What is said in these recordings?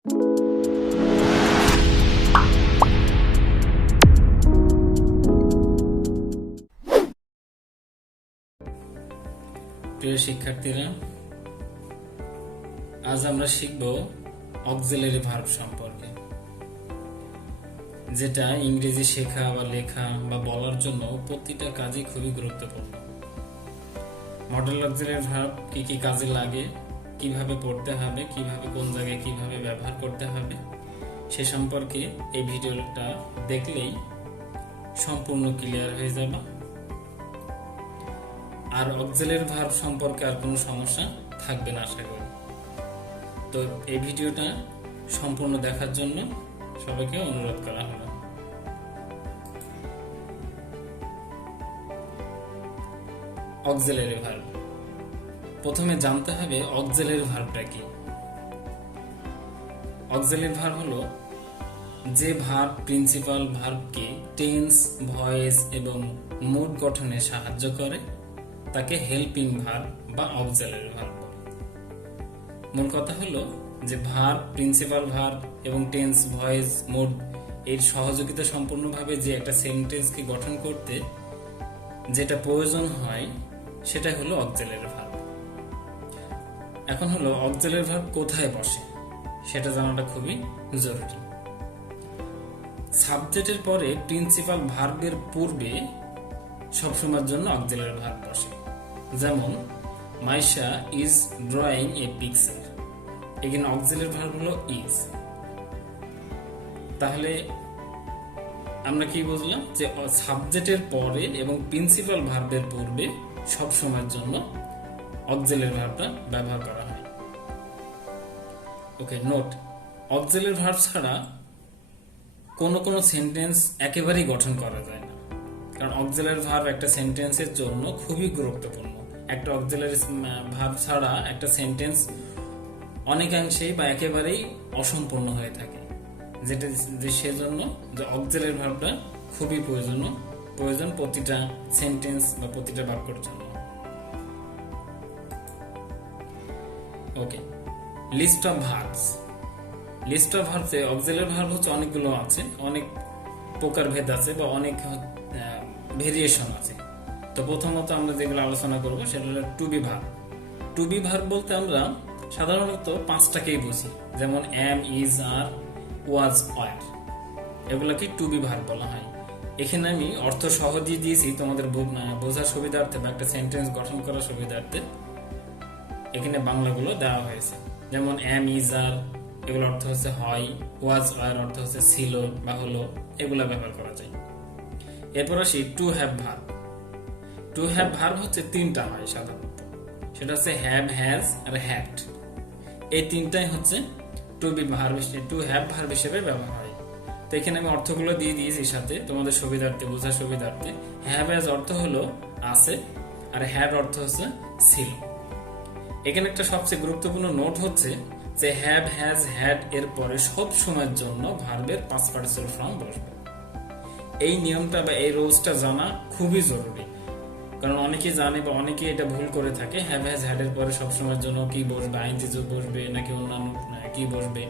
প্রিয় শিক্ষার্থীরা, আজ আমরা শিখব অক্সিলারি ভার্ব সম্পর্কে, যেটা ইংরেজি শেখা বা লেখা বা বলার জন্য প্রতিটা কাজে খুবই গুরুত্বপূর্ণ। মডেল অক্সিলারি ভার্ব কি কি কাজে লাগে, কিভাবে পড়তে হবে, কিভাবে কোন জায়গায় কিভাবে ব্যবহার করতে হবে, সে সম্পর্কে এই ভিডিওটা দেখলেই সম্পূর্ণ ক্লিয়ার হয়ে যাবে। আর অক্সিলারি ভার্ব সম্পর্কে আর কোনো সমস্যা থাকবে না আশা করি। তো এই ভিডিওটা সম্পূর্ণ দেখার জন্য সবাইকে অনুরোধ করা হলো। অক্সিলারি ভার্ব, প্রথমে জানতে হবে অক্সিলারি ভার্বটা কি। অক্সিলারি ভার্ব হলো যে ভার্ব প্রিন্সিপাল ভার্বকে টেন্স, ভয়েস এবং মুড গঠনে সাহায্য করে তাকে হেল্পিং ভার্ব বা অক্সিলারি ভার্ব বলে। মূল কথা হলো যে ভার্ব, প্রিন্সিপাল ভার্ব এবং টেন্স, ভয়েস, মুড এর সহযোগিতা সম্পূর্ণভাবে যে একটা সেন্টেন্সকে গঠন করতে যেটা প্রয়োজন হয় সেটা হলো অক্সিলারি ভার্ব। এখন হলো অক্সিলারি ভার্ব কোথায় বসে সেটা জানাটা খুবই জরুরি। সাবজেক্টের পরে প্রিন্সিপাল ভার্বের পূর্বে সবসময়ের জন্য অক্সিলারি ভার্ব বসে। যেমন Maisha is drawing a picture, এখানে অক্সিলারি ভার্ব হলো ইজ। তাহলে আমরা কি বুঝলাম যে সাবজেক্টের পরে এবং প্রিন্সিপাল ভার্বের পূর্বে সব সময়ের জন্য অক্সিলারি ভার্বটা ব্যবহার করা হয়। ওকে, নোট, অক্সিলারি ভার্ব ছাড়া কোন কোন সেন্টেন্স একেবারেই গঠন করা যায় না, কারণ অক্সিলারি ভার্ব একটা সেন্টেন্সের জন্য খুবই গুরুত্বপূর্ণ। একটা অক্সিলারি ভার্ব ছাড়া একটা সেন্টেন্স অনেকাংশেই বা একেবারেই অসম্পূর্ণ হয়ে থাকে, যেটা যে সেজন্য যে অক্সিলারি ভার্বটা খুবই প্রয়োজন প্রতিটা সেন্টেন্স বা প্রতিটা বাক্যের জন্য। Okay, list of verbs. List of ভার্বসে অক্সিলারি ভার্ব হচ্ছে অনেকগুলো আছে, অনেক প্রকার ভেদ আছে বা অনেক ভেরিয়েশন আছে। তো প্রথমত আমরা যেগুলো আলোচনা করবো সেটা হলো to be verb. To be verb বলতে আমরা সাধারণত পাঁচটাকেই বুঝি, যেমন am, is, are, was, were, এগুলোকে টু বি ভার্ব বলা হয়। এখানে আমি অর্থ সহজেই দিয়েছি তোমাদের বোঝার সুবিধার্থে বা একটা সেন্টেন্স গঠন করার সুবিধার্থে এখানে বাংলাগুলো দেওয়া হয়েছে। যেমন এম, ইজ, আর এগুলো অর্থ হচ্ছে হয়, ওয়াজ, ওয়ার অর্থ হচ্ছে ছিল বা হলো, এগুলা ব্যবহার করা যায়। এরপর আসি two have verb. To have verb হচ্ছে তিনটা হয় সাধারণত, সেটা হচ্ছে হ্যাভ, হ্যাজ আর হ্যাড। এই তিনটাই হচ্ছে to be verb, to have verb হিসেবে ব্যবহার হয়। তো এখানে আমি অর্থগুলো দিয়ে দিয়েছি সাথে তোমাদের সুবিধার্থে, বোঝার সুবিধার্থে। হ্যাভ হ্যাজ অর্থ হলো আছে, আর হ্যাড অর্থ হচ্ছে ছিল। এখানে একটা সবচেয়ে গুরুত্বপূর্ণ নোট হচ্ছে যে হ্যাভ, হ্যাজ, হ্যাড এর পরে সব সময়ের জন্য ভার্বের পাস্ট পার্টিসিপল ফর্ম বসবে। এই নিয়মটা বা এই রোজটা জানা খুবই জরুরি, কারণ অনেকে জানে বা অনেকে এটা ভুল করে থাকে। হ্যাভ, হ্যাজ, হ্যাড এর পরে সবসময়ের জন্য কি বসবে, আইনজি যোগ বসবে নাকি অন্যান্য কি বসবে।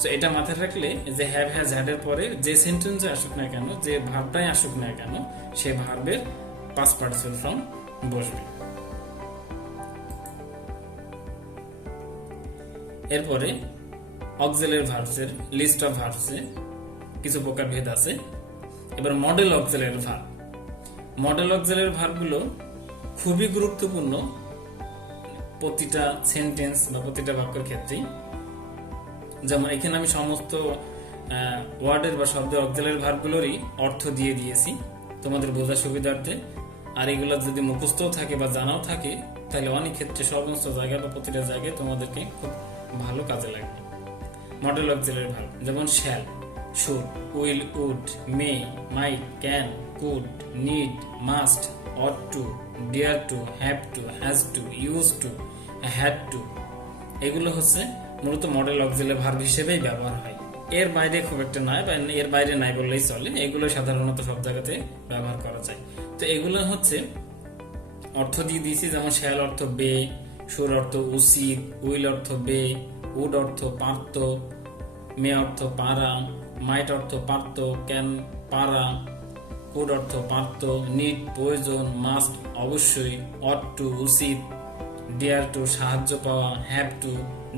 তো এটা মাথায় রাখলে যে হ্যাভ, হ্যাজ, হ্যাড এর পরে যে সেন্টেন্সে আসুক না কেন, যে ভার্বটাই আসুক না কেন, সে ভার্বের পাস্ট পার্টিসিপল ফর্ম বসবে। এরপরে অক্সিলারি ভার্বসের লিস্ট অফ ভার্বসে কিছু প্রকার ভেদ আছে। এবার modal auxiliary verb. Modal auxiliary ভার্বগুলো খুবই গুরুত্বপূর্ণ প্রতিটা সেন্টেন্স বা প্রতিটা বাক্যের ক্ষেত্রেই। যেমন এখানে আমি সমস্ত ওয়ার্ডের বা শব্দের অক্সিলারি ভার্বগুলোরই অর্থ দিয়ে দিয়েছি তোমাদের বোঝার সুবিধার্থে। আর এগুলো যদি মুখস্থও থাকে বা জানাও থাকে তাহলে অনেক ক্ষেত্রে সমস্ত জায়গায় বা প্রতিটা জায়গায় তোমাদেরকে খুব ভালো কাজে লাগবে। মডেল অক্সিলারি ভার্ব যেমন shall, should, will, would, may, might, can, could, need, must, ought to, dare to, have to, has to, use to, had to, এগুলো হচ্ছে মূলত মডেল অক্সিলারি ভার্ব হিসেবেই ব্যবহার হয়। এর বাইরে খুব একটা নাই বা এর বাইরে নাই বললেই চলে, এগুলো সাধারণত সব জায়গাতে ব্যবহার করা যায়। তো এগুলো হচ্ছে অর্থ দিয়ে দিয়েছি, যেমন শ্যাল অর্থ বে, শুড অর্থ উচিত, উইল অর্থ বে, উড অর্থ পারত, মে অর্থ পারা, মাইট অর্থ পারত, ক্যান পারা, কুড অর্থ পারত, নিড প্রয়োজন, মাস্ট অবশ্যই, অট টু উচিত, ডিয়ার টু সাহায্য পাওয়া, হ্যাভ টু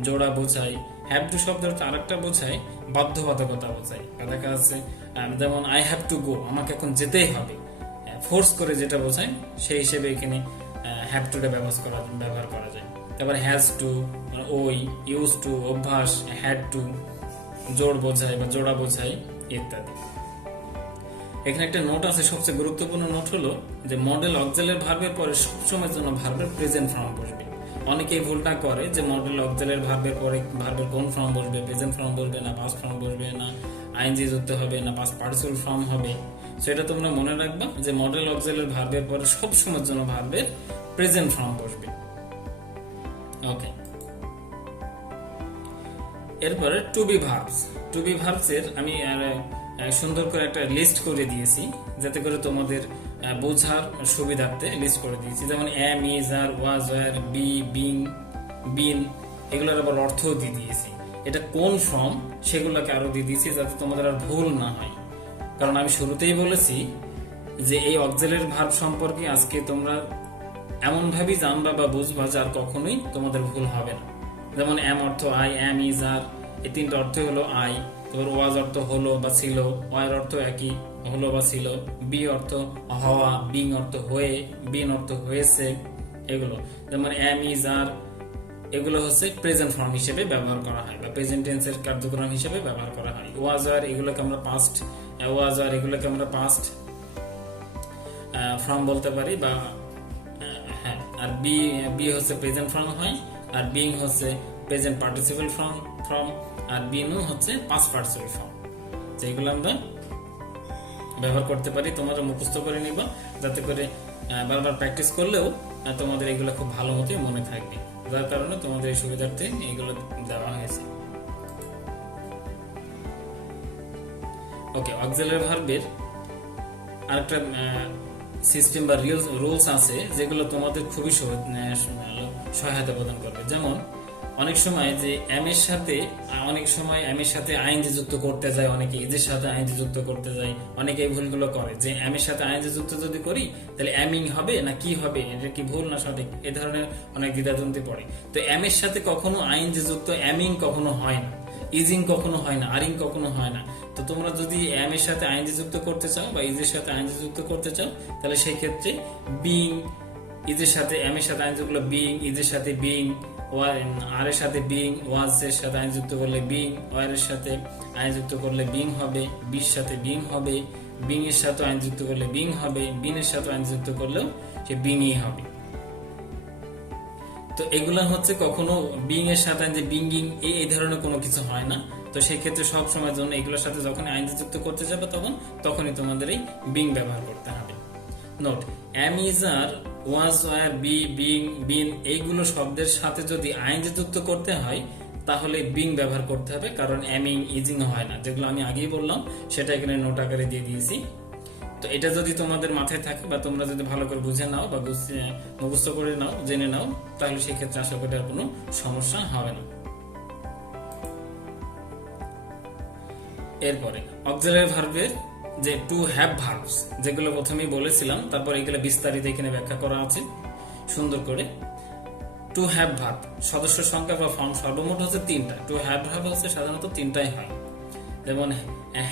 জোড়া বোঝায়। হ্যাভ টু শব্দের অর্থ আরেকটা বোঝায় বাধ্যবাধকতা বোঝায়। দেখা যাচ্ছে যেমন আই হ্যাভ টু গো, আমাকে এখন যেতেই হবে, ফোর্স করে যেটা বোঝায় সেই হিসেবে এখানে হ্যাভ টুটা ব্যবহার করা যায়। তারপর হ্যাজ টু ওই, ইউজ টু অভ্যাস, হ্যাড টু জোর বোঝায় বা জোড়া বোঝায় ইত্যাদি। এখানে একটা নোট আছে, সবচেয়ে গুরুত্বপূর্ণ নোট হলো যে মডেল অক্সিলারি ভার্বের পরে সবসময়ের জন্য ভার্বের প্রেজেন্ট ফর্ম বসবে। অনেকেই ভুলটা করে যে মডেল অক্সিলারি ভার্বের পরে ভার্বের কোন ফর্ম বসবে, প্রেজেন্ট ফর্ম বসবে না পাস্ট ফর্ম বসবে না আইএনজি যুক্ত হবে না পাস্ট পার্টিসিপল ফর্ম হবে। সেটা তোমরা মনে রাখবা যে মডেল অক্সিলারি ভার্বের পরে সবসময়ের জন্য ভার্বের প্রেজেন্ট ফর্ম বসবে। ওকে, এরপরে to be verbs. To be verbs এর আমি সুন্দর করে একটা লিস্ট করে দিয়েছি, যাতে করে তোমাদের বোঝার সুবিধার্থে লিস্ট করে দিয়েছি। যেমন am, is, are, was, were, be, being, been, এগুলোর আবার অর্থও দিয়ে দিয়েছি। এটা কোন ফর্ম সেগুলোকে আরো দিয়ে দিয়েছি যাতে তোমাদের আর ভুল না হয়। কারণ আমি শুরুতেই বলেছি যে এই অক্সিলারি ভার্ব সম্পর্কে আজকে তোমরা এমন ভাবেই জানবা বা বুঝবা যে আর কখনোই তোমাদের ভুল হবে না। যেমন এম অর্থ আই, এম, ইজ, আর, এই তিনটা অর্থ হলো আই। তোর ওয়াজ অর্থ হলো বা ছিল, ওয়ার অর্থ একই হলো বা ছিল, বি অর্থ হওয়া, বিং অর্থ হয়ে, বিন অর্থ হয়েছে। এগুলো যেমন এম, ইজ, আর, এগুলো হচ্ছে প্রেজেন্ট ফর্ম হিসেবে ব্যবহার করা হয় বা প্রেজেন্ট টেন্সের কার্যক্রম হিসেবে ব্যবহার করা হয়। ওয়াজ, আর, এগুলোকে আমরা পাস্ট, ওয়াজ, আর, এগুলোকে আমরা পাস্ট ফর্ম বলতে পারি বা হ্যাঁ। আর বি, বি হচ্ছে প্রেজেন্ট ফর্ম হয়, আর বিং হচ্ছে প্রেজেন্ট পার্টিসিপল ফর্ম, আর বিনও হচ্ছে পাস্ট পার্টিসিপল ফর্ম। যেগুলো আমরা ব্যবহার করতে পারি, তোমরা মুখস্থ করে নিবা, যাতে করে বারবার প্র্যাকটিস করলেও তোমাদের এগুলো খুব ভালো মতো মনে থাকবে। যার কারণে তোমাদের এই সুবিধার্থে এগুলো দেওয়া হয়েছে। ওকে, অক্সিলারি ভার্বের আরেকটা সিস্টেম বা রুলস আছে যেগুলো তোমাদের খুবই সহায়তা প্রদান করবে। যেমন অনেক সময় যে এম এর সাথে আইএনজি যুক্ত করতে যায়, অনেকে এজের সাথে আইএনজি যুক্ত করতে যায়, অনেকে এই ভুলগুলো করে যে এম এর সাথে আইএনজি যুক্ত যদি করি তাহলে এমিং হবে না কি হবে, এটা কি ভুল না সঠিক, এ ধরনের অনেক দ্বিধাদ্বন্দ্বে পড়ে। তো এম এর সাথে কখনো আইএনজি যুক্ত এমিং কখনো হয় না, ইজিং কখনো হয় না, আরিং কখনো হয় না। তো তোমরা যদি এম এর সাথে আইএনজি যুক্ত করতে চাও বা ইজের সাথে আইএনজি যুক্ত করতে চাও তাহলে সেই ক্ষেত্রে বিং, ইজের সাথে এম এর সাথে আইএনজি যুক্ত বিং, ইজের সাথে বিং, আর এর সাথে বিং, ওয়াজ এর সাথে আইন যুক্ত করলে বিং, ওয়ার এর সাথে আইন যুক্ত করলে বিং হবে, বির সাথে বিং হবে, বিং এর সাথে আইন যুক্ত করলে বিং হবে, বিন এর সাথে আইন যুক্ত করলেও সে বিংই হবে। তো এগুলা হচ্ছে কখনো বিং এর সাথে যে বিঙ্গিং এই ধরনের কোনো কিছু হয় না। তো সেই ক্ষেত্রে সব সময়ের জন্য এগুলোর সাথে যখন আইন যুক্ত করতে যাবে তখনই তোমাদের এই বিং ব্যবহার করতে হবে। Note, am, is, are, was, were, be, being, been এইগুলো শব্দের সাথে যদি আইএনজি যুক্ত করতে হয় তাহলে বিং ব্যবহার করতে হবে, কারণ এমিং, ইজিং হয় না। যেগুলো আমি আগেই বললাম সেটা এখানে নোট আকারে দিয়ে দিয়েছি। তো এটা যদি তোমাদের মাথায় থাকে বা তোমরা যদি ভালো করে বুঝে নাও বা মুখস্থ করে নাও, জেনে নাও, তাহলে সেই ক্ষেত্রে আশা করি আর কোনো সমস্যা হবে না। এরপরে অক্সিলারি ভার্বের যে টু হ্যাভ ভার্বস যেগুলো প্রথমেই বলেছিলাম, তারপর এগুলো বিস্তারিত এখানে ব্যাখ্যা করা আছে সুন্দর করে। টু হ্যাভ ভার্ব সদস্য সংখ্যা বা ফর্ম সর্বমোট হচ্ছে 3টা। টু হ্যাভ ভার্ব হচ্ছে সাধারণত 3টাই হয়। যেমন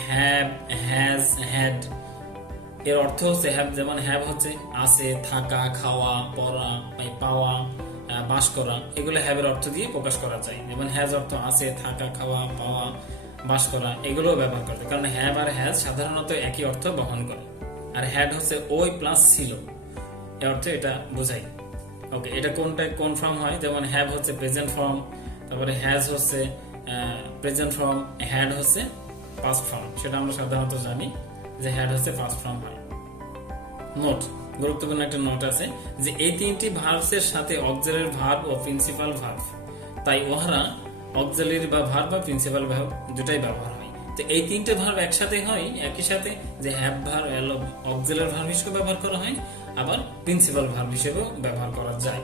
হ্যাভ, হ্যাজ, হ্যাড। এর অর্থ হচ্ছে হ্যাভ, যেমন হ্যাভ হচ্ছে আছে, থাকা, খাওয়া, পড়া, পাওয়া, বাস করা, এগুলো হ্যাভের অর্থ দিয়ে প্রকাশ করা যায়। যেমন হ্যাজ অর্থ আছে, থাকা, খাওয়া, পাওয়া, বাস করা, এগুলো ব্যবহার করতে, কারণ হ্যাভ আর হ্যাজ সাধারণত একই অর্থ বহন করে। আর হ্যাড হচ্ছে ওই প্লাস ছিল, এর অর্থে এটা বোঝায়। ওকে, এটা কোন ফর্ম হয়? যেমন হ্যাভ হচ্ছে প্রেজেন্ট ফর্ম, তারপরে হ্যাজ হচ্ছে প্রেজেন্ট ফর্ম, হ্যাড হচ্ছে পাস্ট ফর্ম। সেটা আমরা সাধারণত জানি যে হ্যাড হচ্ছে পাস্ট ফর্ম হয়। নোট, গুরুত্বপূর্ণ একটা নোট আছে যে এই 3টি ভার্বসের সাথে অক্সিলারি ভার্ব ও প্রিন্সিপাল ভার্ব, তাই ওহারা অক্সিলারি বা ভার্ব বা প্রিন্সিপাল ভার্ব দুটাই ব্যবহার হয়। তো এই 3টে ভার্ব একসাথে হয় একই সাথে, যে হ্যাভ ভার্ব অক্সিলারি ভার্ব হিসেবে ব্যবহার করা হয়, আবার প্রিন্সিপাল ভার্ব হিসেবেও ব্যবহার করা যায়।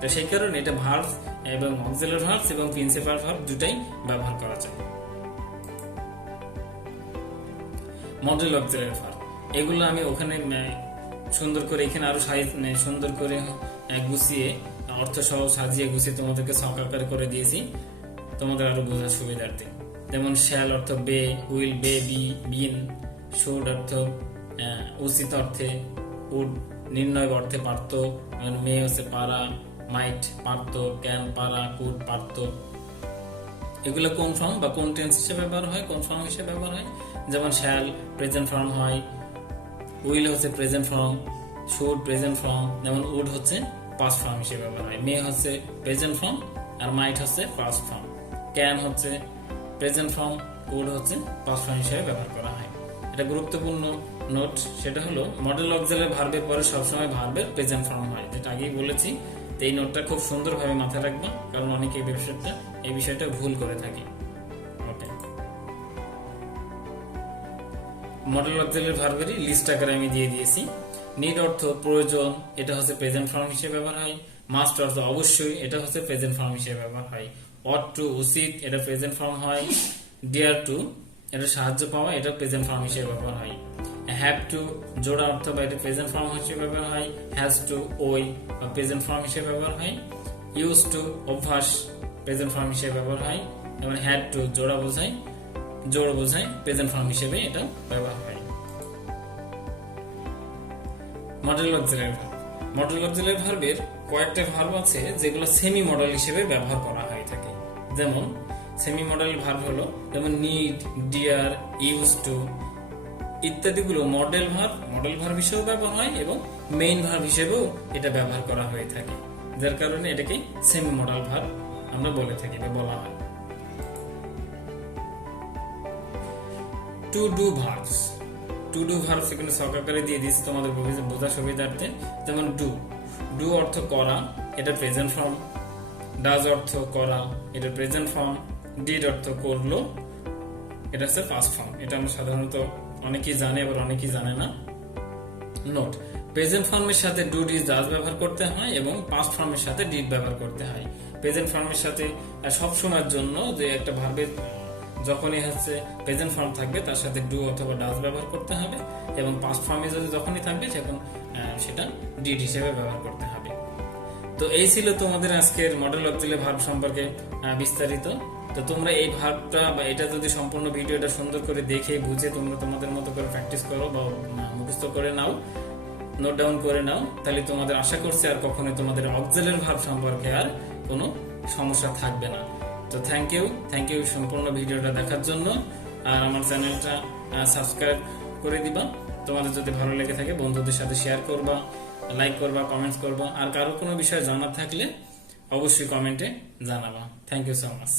তো সেই কারণে এটা ভার্ব এবং অক্সিলারি ভার্ব এবং প্রিন্সিপাল ভার্ব দুটাই ব্যবহার করা যায়। Model auxiliary verb. এগুলো আমি ওখানে সুন্দর করে এখানে আরো সুন্দর করে গুছিয়ে অর্থ সহ সাজিয়ে গুছিয়ে তোমাদেরকে ছক আকারে করে দিয়েছি তোমাদের আরো বোঝার সুবিধার্থে। যেমন শ্যাল অর্থ বে, will be B bin, should অর্থ উচিত অর্থে, উড নির্ণয় অর্থে পারত, মে হচ্ছে পারা, মাইট পারত, ক্যান পারা, কুড পারত। এগুলো কোন ফর্ম বা কোন টেন্স হিসেবে ব্যবহার হয়, কোন ফর্ম হিসেবে ব্যবহার হয়। যেমন শ্যাল প্রেজেন্ট ফর্ম হয়, উইল হচ্ছে present form, should present form, যেমন উড হচ্ছে পাস্ট ফর্ম হিসেবে ব্যবহার হয়, মে হচ্ছে প্রেজেন্ট ফর্ম আর মাইট হচ্ছে পাস্ট ফর্ম, ক্যান হচ্ছে প্রেজেন্ট ফর্ম, উড হচ্ছে পাস্ট ফর্ম হিসেবে ব্যবহার করা হয়। এটা গুরুত্বপূর্ণ নোট, সেটা হলো মডেল অক্সিলারি ভার্বের পরে সবসময় ভার্বের প্রেজেন্ট ফর্ম হয়, যেটা আগেই বলেছি। তো এই নোটটা খুব সুন্দরভাবে মাথায় রাখবা, কারণ অনেকে এই বিষয়টা ভুল করে থাকে। ওকে, মডেল অক্সিলারি ভার্বেরই লিস্ট আকারে আমি দিয়ে দিয়েছি। নিড অর্থ প্রয়োজন, এটা হচ্ছে প্রেজেন্ট ফর্ম হিসেবে ব্যবহার হয়। মাস্ট অর্থ অবশ্যই, এটা হচ্ছে প্রেজেন্ট ফর্ম হিসেবে ব্যবহার হয়। অট টু উচিত, এটা প্রেজেন্ট ফর্ম হয়। ডিয়ার টু, এটা সাহায্য পাওয়া, এটা প্রেজেন্ট ফর্ম হিসেবে ব্যবহার হয়। হ্যাভ টু জোড়া অর্থ বা এটা প্রেজেন্ট ফর্ম হিসেবে ব্যবহার হয়। হ্যাজ টু ওই বা প্রেজেন্ট ফর্ম হিসেবে ব্যবহার হয়। ইউজ টু অভ্যাস, প্রেজেন্ট ফর্ম হিসেবে ব্যবহার হয়। যেমন হ্যাড টু জোড়া বোঝায়, জোড় বোঝায়, প্রেজেন্ট ফর্ম হিসেবে এটা ব্যবহার হয়। Model auxiliary verb, modal auxiliary ভার্বের কয়েকটা ভার্ব আছে যেগুলো সেমি মডেল হিসেবে ব্যবহার করা হয়ে থাকে। যেমন সেমি মডেল ভার্ব হলো যেমন নিড, ডিয়ার, ইউজ টু ইত্যাদিগুলো মডেল ভার্ব হিসেবেও ব্যবহার হয় এবং মেইন ভার্ব হিসেবেও এটা ব্যবহার করা হয়ে থাকে, যার কারণে এটাকে সেমি মডেল ভার্ব আমরা বলে থাকি বা বলা হয়। To do verbs, to do verbs এখানে ছক আকারে দিয়ে দিচ্ছি তোমাদের বোঝার সুবিধার্থে। যেমন ডু অর্থ করা, এটা প্রেজেন্ট ফর্ম। ডাজ অর্থ করা, এটা প্রেজেন্ট ফর্ম। ডিড অর্থ করলো, এটা হচ্ছে পাস্ট ফর্ম। এটা আমরা সাধারণত অনেকেই জানে, আবার অনেকেই জানে না। নোট, প্রেজেন্ট ফর্মের সাথে ডু ডিড ডাজ ব্যবহার করতে হয় এবং পাস্ট ফর্মের সাথে ডিড ব্যবহার করতে হয়। প্রেজেন্ট ফর্মের সাথে সব সময়ের জন্য যে একটা ভার্বের যখনই হচ্ছে প্রেজেন্ট ফর্ম থাকবে তার সাথে ডু অথবা ডাজ ব্যবহার করতে হবে, এবং পাস্ট ফর্মে যদি যখনই থাকবে তখন সেটা ডিড হিসেবে ব্যবহার করতে হবে। তো এই ছিল তোমাদের আজকের মডেল অক্সিলারি ভার্ব সম্পর্কে বিস্তারিত। তো তোমরা এই ভার্বটা বা এটা যদি সম্পূর্ণ ভিডিওটা সুন্দর করে দেখে বুঝে তোমরা তোমাদের মতো করে প্র্যাকটিস করো বা মুখস্থ করে নাও, নোট ডাউন করে নাও, তাহলে তোমাদের আশা করছি আর কখনোই তোমাদের অক্সিলারি ভার্ব সম্পর্কে আর কোনো সমস্যা থাকবে না। তো থ্যাংক ইউ সম্পূর্ণ ভিডিওটা দেখার জন্য। আর আমার চ্যানেলটা সাবস্ক্রাইব করে দিবা। তোমাদের যদি ভালো লেগে থাকে বন্ধুদের সাথে শেয়ার করবা, লাইক করবা, কমেন্টস করবা। আর কারো কোনো বিষয় জানার থাকলে অবশ্যই কমেন্টে জানাবা। Thank you so much.